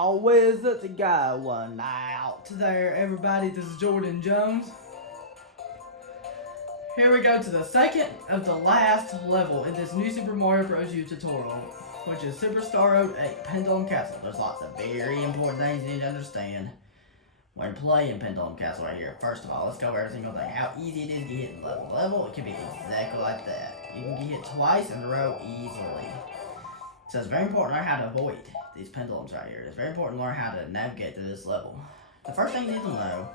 How is it going out there, everybody? This is Jordan Jones. Here we go to the second of the last level in this new Super Mario Bros. U tutorial, which is Superstar Road 8, Pendulum Castle. There's lots of very important things you need to understand when playing Pendulum Castle right here. First of all, let's go over every single thing. How easy it is to get hit in level. It can be exactly like that. You can get hit twice in a row easily. So it's very important to learn how to avoid these pendulums right here. It's very important to learn how to navigate through this level. The first thing you need to know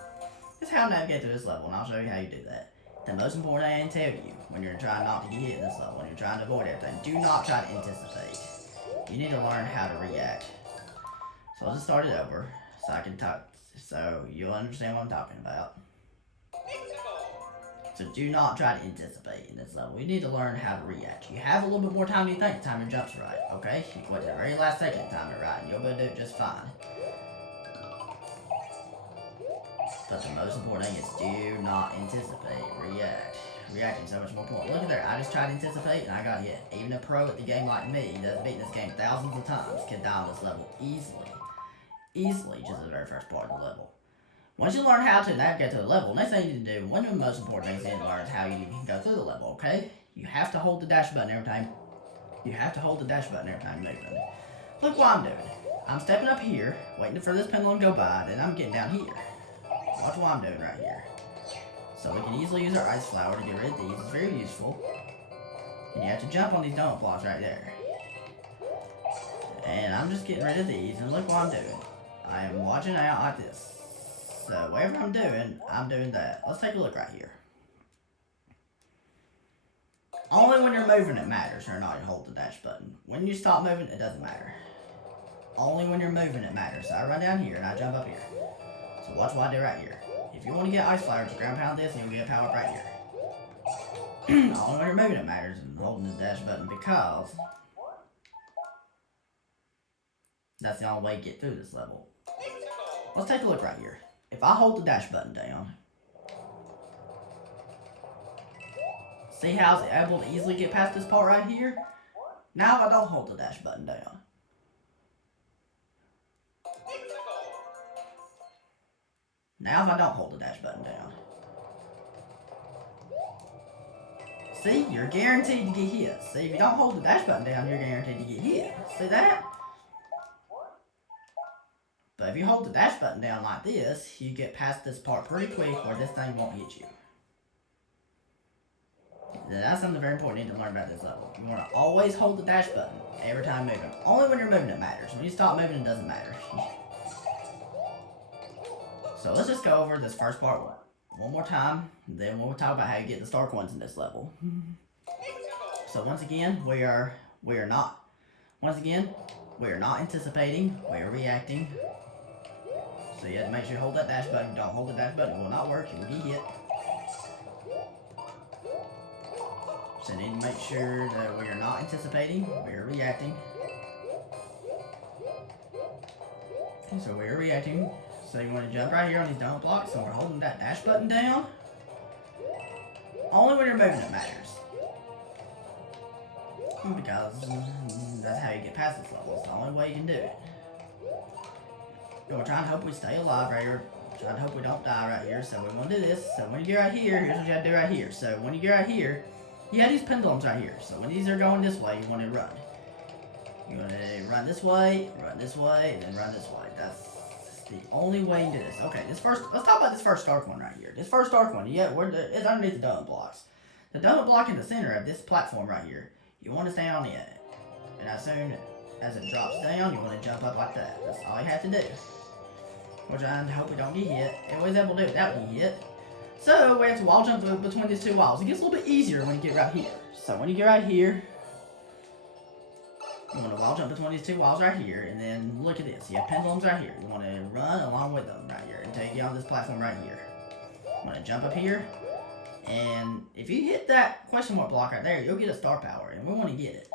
is how to navigate through this level, and I'll show you how you do that. The most important thing I can tell you when you're trying not to get hit in this level, when you're trying to avoid everything, do not try to anticipate. You need to learn how to react. So I'll just start it over so I can talk, so you'll understand what I'm talking about. So do not try to anticipate in this level. You need to learn how to react. You have a little bit more time than you think to time your jumps right, okay? You can wait to the very last second to time it right, and you'll be able to do it just fine. But the most important thing is do not anticipate, react. Reacting so much more important. Look at there, I just tried to anticipate and I got hit. Even a pro at the game like me that's beaten this game thousands of times can die on this level easily. Easily, just the very first part of the level. Once you learn how to navigate to the level, next thing you need to do, one of the most important things you need to learn is how you can go through the level, okay? You have to hold the dash button every time. You have to hold the dash button every time you move it. Look what I'm doing. I'm stepping up here, waiting for this pendulum to go by, then I'm getting down here. Watch what I'm doing right here. So we can easily use our ice flower to get rid of these. It's very useful. And you have to jump on these donut blocks right there. And I'm just getting rid of these, and look what I'm doing. I am watching out like this. So whatever I'm doing that. Let's take a look right here. Only when you're moving it matters or not you hold the dash button. When you stop moving, it doesn't matter. Only when you're moving it matters. So I run down here and I jump up here. So watch what I do right here. If you want to get ice flowers, you ground pound this and you'll get a power up right here. Only when you're moving it matters and holding the dash button, because that's the only way to get through this level. Let's take a look right here. If I hold the dash button down, see how it's able to easily get past this part right here? Now if I don't hold the dash button down, see, you're guaranteed to get hit. See, if you don't hold the dash button down, you're guaranteed to get hit. See that? But if you hold the dash button down like this, you get past this part pretty quick where this thing won't hit you. That's something very important you need to learn about this level. You want to always hold the dash button every time moving. Only when you're moving it matters. When you stop moving, it doesn't matter. So let's just go over this first part one more time. Then we'll talk about how you get the star coins in this level. So once again, we are not anticipating, we are reacting. So you have to make sure you hold that dash button. Don't hold the dash button, it will not work, you will get hit. So you need to make sure that we are not anticipating, we are reacting. Okay, so we are reacting. So you want to jump right here on these donut blocks, and we're holding that dash button down. Only when you're moving it matters. Because that's how you get past this level. It's the only way you can do it. We're trying to hope we stay alive right here. Trying to hope we don't die right here. So we want to do this. So when you get right here, here's what you have to do right here. So when you get right here, you have these pendulums right here. So when these are going this way, you want to run. You want to run this way, and then run this way. That's the only way to do this. Okay, let's talk about this first dark one right here. This first dark one, it's underneath the donut blocks. The donut block in the center of this platform right here, you want to stand on it. And as soon as it drops down, you want to jump up like that. That's all you have to do. We're trying to hope we don't get hit. We're always able to do it without getting hit. So we have to wall jump between these two walls. It gets a little bit easier when you get right here. So when you get right here, you want to wall jump between these two walls right here, and then look at this. You have pendulums right here. You want to run along with them right here until you get on this platform right here. You want to jump up here, and if you hit that question mark block right there, you'll get a star power, and we want to get it.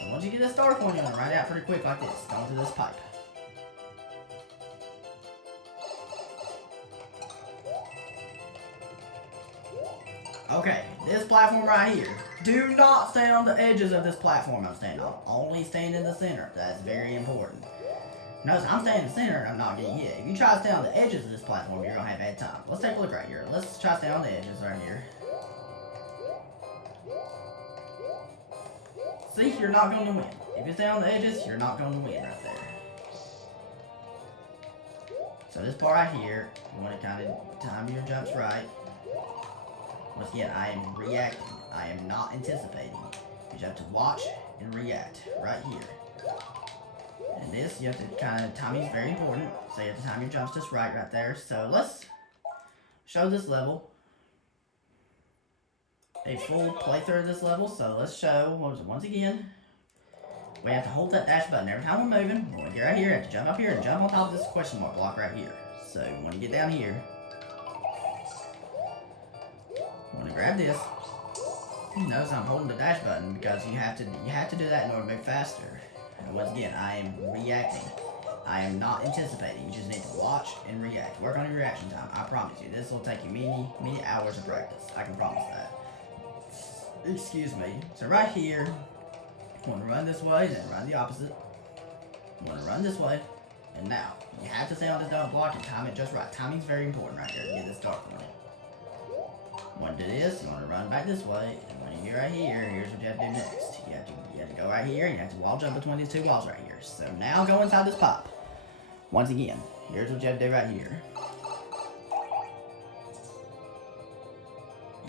And once you get a star coin, you want to ride out pretty quick like this, going through this pipe. Okay, this platform right here. Do not stand on the edges of this platform I'm standing on. Only stand in the center. That's very important. Notice I'm standing in the center and I'm not getting hit. If you try to stay on the edges of this platform, you're going to have bad time. Let's take a look right here. Let's try to stay on the edges right here. See, you're not going to win. If you stay on the edges, you're not going to win right there. So this part right here, you want to kind of time your jumps right. Once again, I am reacting. I am not anticipating. You just have to watch and react right here. And this, you have to kind of, timing is very important. So you have to time your jumps just right there. So let's show this level. A full playthrough of this level. So let's show, what was it, once again. We have to hold that dash button every time we're moving. When we get right here, you have to jump up here and jump on top of this question mark block right here. So when you get down here, you want to grab this. Notice I'm holding the dash button because you have to do that in order to move faster. And once again, I am reacting. I am not anticipating. You just need to watch and react. Work on your reaction time. I promise you, this will take you many hours of practice. I can promise that. Excuse me. So right here, you want to run this way, then run the opposite. You want to run this way, and now you have to stay on this double block and time it just right. Timing's very important right here to get this start point. You want to do this, you want to run back this way, and when you get right here, here's what you have to do next. You have to go right here, and you have to wall jump between these two walls right here. So now go inside this pipe. Once again, here's what you have to do right here.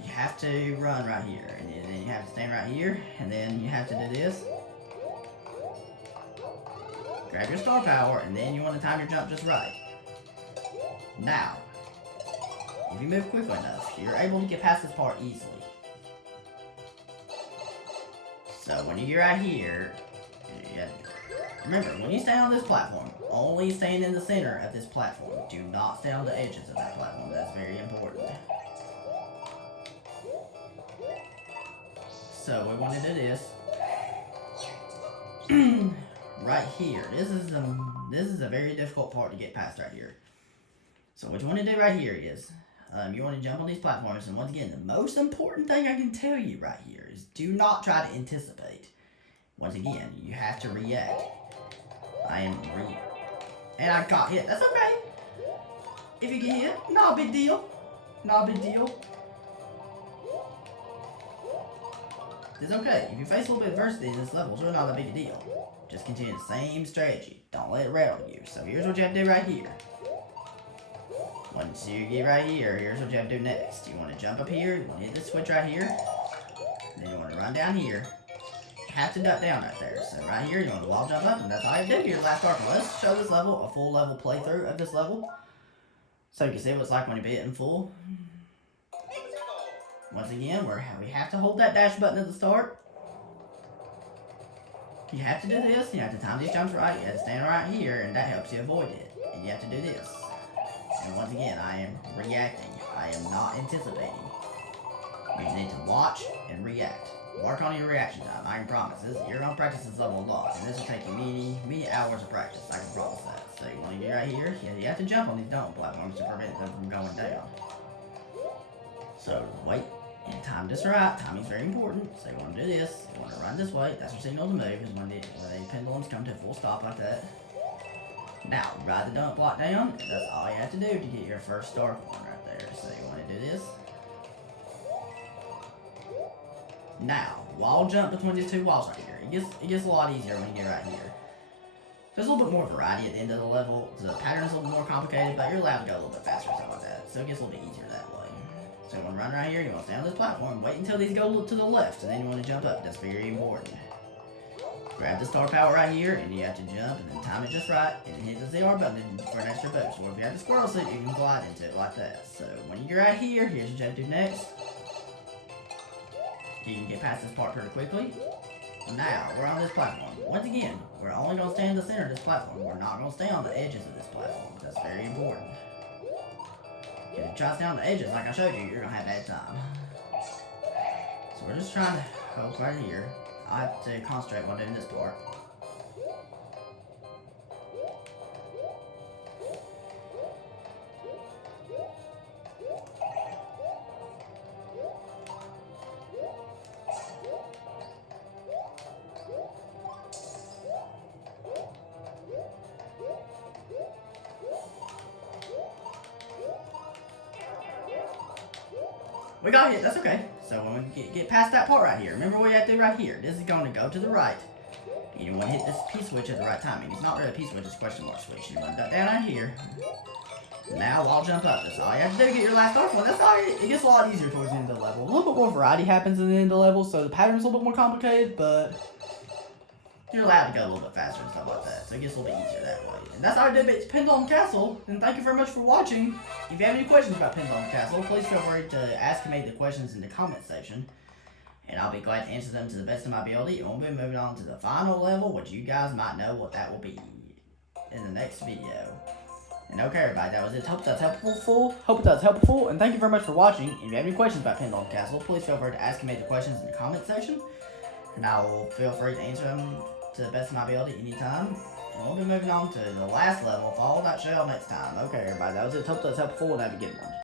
You have to run right here, and then you have to stand right here, and then you have to do this. Grab your star power, and then you want to time your jump just right. Now, if you move quickly enough, you're able to get past this part easily. So when you get right here, remember, when you stand on this platform, only stand in the center of this platform. Do not stay on the edges of that platform. That's very important. So we want to do this. Right here. This is a very difficult part to get past right here. So what you want to do right here is, you want to jump on these platforms, and once again, the most important thing I can tell you right here is do not try to anticipate. Once again, you have to react. And I got hit. That's okay. If you get hit, not a big deal. Not a big deal. It's okay. If you face a little bit of adversity in this level, it's really not a big deal. Just continue the same strategy. Don't let it rattle you. So here's what you have to do right here. Once you get right here, here's what you have to do next. You want to jump up here, you want to hit this switch right here, then you want to run down here. You have to duck down right there. So right here, you want to wall jump up, and that's all you have to do. Your last part. Let's show this level, a full level playthrough of this level, so you can see what it's like when you beat it in full. Once again, we have to hold that dash button at the start. You have to do this, you have to time these jumps right, you have to stand right here, and that helps you avoid it. And you have to do this. And once again, I am reacting. I am not anticipating. You need to watch and react. Work on your reaction time. I can promise this. You're gonna practice this level a lot, and this will take you many hours of practice. I can promise that. So you want to get right here. You have to jump on these donut platforms to prevent them from going down. So wait and time this right. Timing's very important. So you want to do this. You want to run this way. That's your signal to move. Is when the pendulums come to a full stop like that. Now, ride the donut block down. That's all you have to do to get your first star point right there. So you want to do this. Now, wall jump between these two walls right here. It gets a lot easier when you get right here. There's a little bit more variety at the end of the level. The pattern's a little bit more complicated, but you're allowed to go a little bit faster or something like that. So it gets a little bit easier that way. So you want to run right here, you want to stay on this platform, wait until these go to the left, and then you want to jump up. That's very important. Grab the star power right here, and you have to jump, and then time it just right, and then hit the ZR button for an extra boost. Or if you have the squirrel suit, you can glide into it like that. So when you're right here, here's what you have to do next. You can get past this part pretty quickly. Now, we're on this platform. Once again, we're only going to stay in the center of this platform. We're not going to stay on the edges of this platform. That's very important. If you try to stay on the edges, like I showed you, you're going to have a bad time. So we're just trying to hold right here. I have to concentrate while doing this part. We got hit, that's okay. So when we get past that part right here, remember what you have to do right here. This is going to go to the right. And you want to hit this P-switch at the right time. And it's not really a P-switch, it's a question mark switch. You want to duck down right here. Now I'll jump up. That's all you have to do to get your last dark one. That's all. It gets a lot easier towards the end of the level. A little bit more variety happens in the end of the level, so the pattern's a little bit more complicated, but you're allowed to go a little bit faster and stuff like that. So it gets a little bit easier that way. And that's how I did It's Pendulum Castle. And thank you very much for watching. If you have any questions about Pendulum Castle, please feel free to ask me the questions in the comment section. And I'll be glad to answer them to the best of my ability. And we'll be moving on to the final level, which you guys might know what that will be in the next video. And okay, everybody, that was it. Hope that's helpful. And thank you very much for watching. If you have any questions about Pendulum Castle, please feel free to ask me the questions in the comment section. And I will feel free to answer them to the best of my ability anytime. And we'll be moving on to the last level of Fall Out Shell next time. Okay, everybody, that was it. Hope that's helpful, and have a good one.